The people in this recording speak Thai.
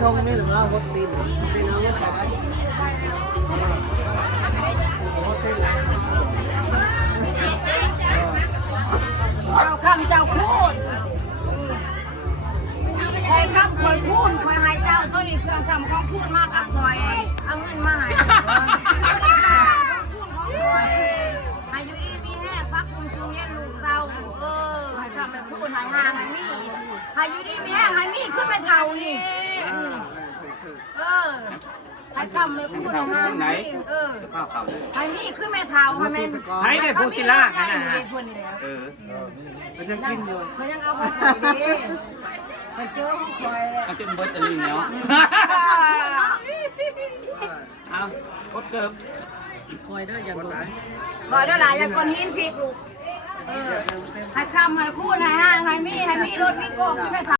ทงนี่หรือว่าวัดตีนตีนเอาวัดใส่ได้วัดตีน เจ้าคำเจ้าพูดใครคำคอยพูดคอยให้เจ้าตัวนี้เครื่องคำของพูดมากกับคอยเอาเงินมาให้พูดของคอยให้อยู่ดีมีแห้งพักคุณจูเย็นลูกเราให้คำแบบพูดให้ห่างให้มีให้อยู่ดีมีแห้งให้มีขึ้นไปเท่านี่ให้คำแบบพูดให้ห่างให้มีขึ้นไปเท่าให้แม่ ใช้ในโพซิล่ากันนะฮะ มันยังกินอยู่ มันยังเอาไปใส่ดีไปเจอของคอย เขาจะเบิร์ตลิงเนาะเอากดเกิบคอยได้ยังไง คอยได้หลายอย่างคนหินพริกลูกให้คำให้พูดให้ห้างให้มีรถมีโก้ไม่